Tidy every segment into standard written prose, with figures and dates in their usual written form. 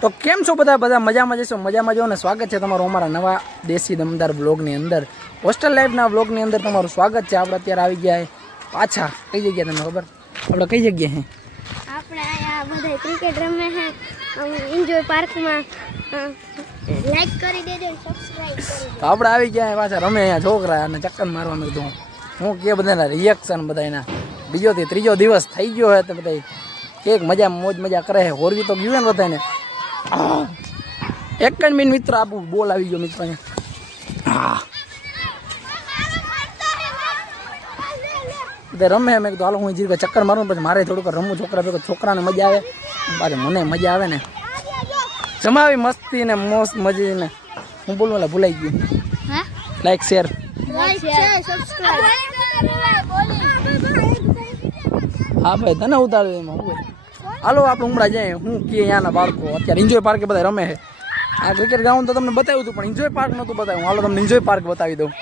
તો કેમ છો બધા મજામાં જશો, મજામાં જો ને સ્વાગત છે તમારું અમારા નવા દેશી દમદાર બ્લોગની અંદર, હોસ્ટેલ લાઈફના બ્લોગની અંદર તમારું સ્વાગત છે। આપણે અત્યારે આવી ગયા પાછા કઈ જગ્યાએ તમને ખબર? આપણે કઈ જગ્યાએ આપણે આ બધા ક્રિકેટ રમે છે એન્જોય પાર્કમાં, લાઈક કરી દેજો, સબસ્ક્રાઇબ કરી દેજો। તો આપણે આવી ગયા પાછા રમે અહીંયા છોકરા અને ચક્કર મારવા મેં હું કે બધાના રિએક્શન બધાના બીજો થી ત્રીજો દિવસ થઈ ગયો હે તો બધા કેક મજા મોજ મજા કરે છે। હોરવી તો ગયું ને બધાને। એક જ મિનિટ મિત્ર આપું, બોલ આવી ગયો મિત્ર અહીંયા। બધા રમે મેં કીધું હાલો હું જીર ચક્કર મારું, પછી મારે થોડુંક રમવું છોકરા ભેગો, છોકરાને મજા આવે પાછી મને મજા આવે ને, જમાવી મસ્તી ને મોસ્ત મજી ને। હું બોલવા ભૂલાઈ ગયું, લાઈક શેર હા ભાઈ તને ઉતારી એમાં હું હાલો આપણે ઉમરા જાય હું કે અહીંયાના બાળકો અત્યારે એન્જોય પાર્કે બધા રમે છે। આ ક્રિકેટ ગ્રાઉન્ડ તો તમને બતાવ્યું હતું પણ એન્જોય પાર્ક નહોતું બતાવ્યું, હાલો તમને એન્જોય પાર્ક બતાવી દઉં।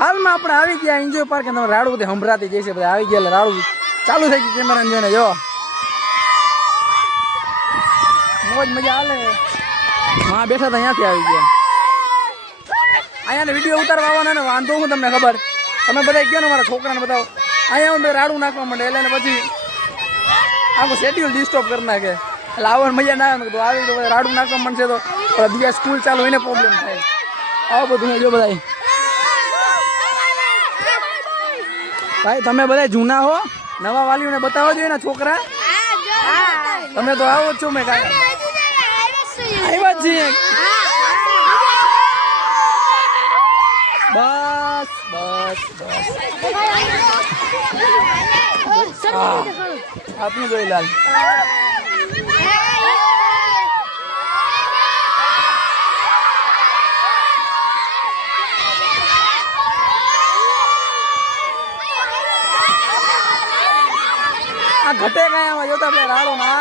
હાલમાં આપણે આવી ગયા એન્જોય પાર્ક, તમે રાડું બધી સંભળાતી જશે, બધા આવી ગયા એટલે રાડું ચાલુ થઈ ગયું કેમેરા જોઈને, જો મોજ મજા હાલે। હા બેઠા હતા અહીંયાથી આવી ગયા, અહીંયાને વિડીયો ઉતારવા આવવાનો ને વાંધો હું તમને ખબર, તમે બધા ગયો ને મારા છોકરાને બતાવો, અહીંયા હું રાડું નાખવા માંડે એટલે પછી આખું શેડ્યુલ ડિસ્ટર્બ કરી નાખે, એટલે આવવાની મજા ના આવે, તો આવી તો રાડું નાખવા માંડશે તો બીજા સ્કૂલ ચાલુ એને પ્રોબ્લેમ થાય। આવું બધું જો બધા ભાઈ તમે બધા જૂના હો, નવા વાલીઓને બતાવવા જોઈએ ને છોકરા, તમે તો આવો જ છો, મેં કાંઈ આવ્યા જ છીએ। બસ બસ બસ આપનું જોઈ લાલ આ ઘટે કઈ આમાં જોતા આપણે રાડો ના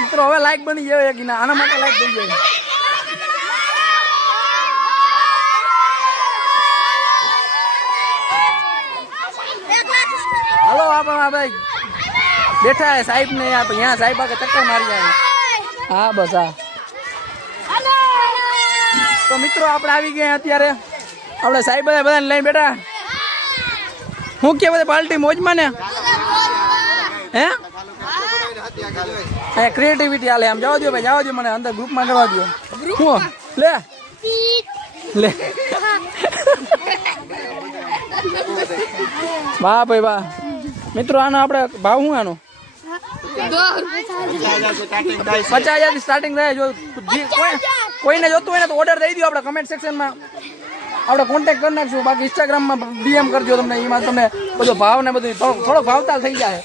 મિત્રો હવે લાઈક બની જાય કે ના, આના માટે લાઈક થઈ જાય। હલો આપણે ભાઈ બેઠા હે સાહેબ ને यहाँ સાહેબ આગે ચક્કર મારી જાય। હા બસ હા તો મિત્રો આપણે આવી ગયા અત્યારે, આપણે સાહેબ બધાને લઈને બેઠા, હું કે બધા પાર્ટી મોજમાં ને હે ક્રિએટિવિટી હાલે, આમ જવા દો ભાઈ, જવા દો મને અંદર ગ્રુપમાં જવા દો। હું લે લે વાહ ભાઈ વાહ મિત્રો, આનો આપણે ભાવ શું આનો 50,000 થી સ્ટાર્ટિંગ થાય। જો કોઈને જોતું હોય ને તો ઓર્ડર દઈ દો, આપણે કમેન્ટ સેક્શનમાં આપણે કોન્ટેક્ટ કરી નાખશું, બાકી ઇન્સ્ટાગ્રામમાં ડીએમ કરજો તમને, એમાં તમને બધો ભાવ ને બધું થોડોક ભાવતાલ થઈ જાય,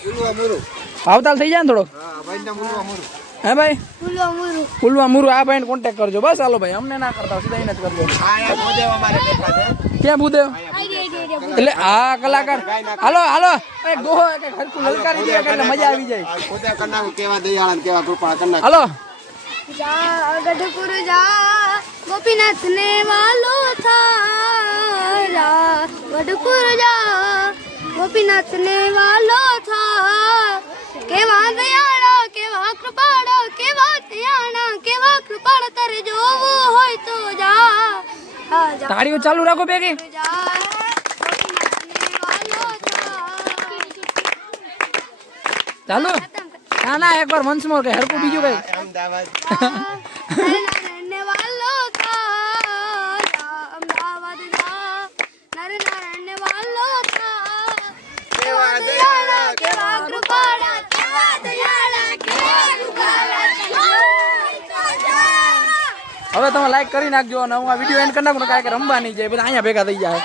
ભાવતાલ થઈ જાય ને થોડોક, હે ભાઈ ફૂલવા મુરુ આ ભાઈને કોન્ટેક્ટ કરજો બસ। હાલો ભાઈ અમને ના કરતા સીધા એને જ કરજો। ક્યાં ભૂદેવ એટલે આ કલાકાર, હાલો હાલો એક દોહો એક હરકું લલકારી દે એટલે મજા આવી જાય। હાલો ગઢપુર જા ગોપીનાથ ને વાલો થા, ગઢપુર જા ગોપીનાથ ને વાલો થા, કેવા દયાળા કેવા કૃપાળા, કેવા દયાળા કેવા કૃપાળા, તારે જોવું હોય તો જા। તાળીઓ ચાલુ રાખો બેગી, ચાલો ના ના એકવાર વંશ મોર કે હરકું બીજું કઈ હવે તમે લાઈક કરી નાખજો અને હું આ વિડીયો એન્ડ કરી નાખું, કાંઈ રમવા નહીં જાય, બધા અહીંયા ભેગા થઈ જાય।